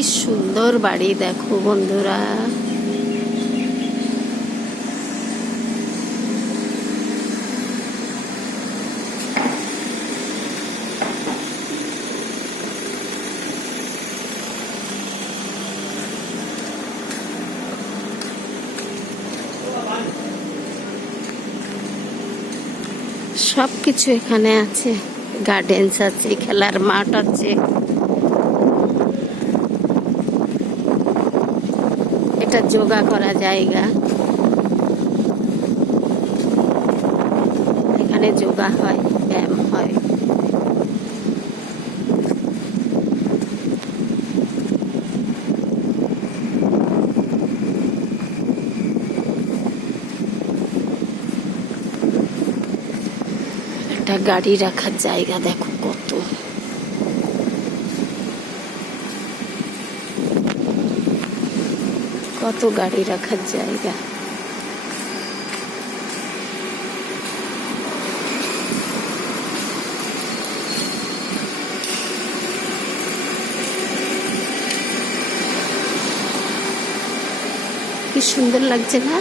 কি সুন্দর বাড়ি দেখো বন্ধুরা। সব কিছু এখানে আছে গার্ডেন্স আছে খেলার মাঠ আছে। এটা যোগা করা জায়গা। এখানে যোগা হয়, ব্যায়াম হয়। একটা গাড়ি রাখার জায়গা দেখো কত। কত গাড়ি রাখার জায়গা। কি সুন্দর লাগছে না?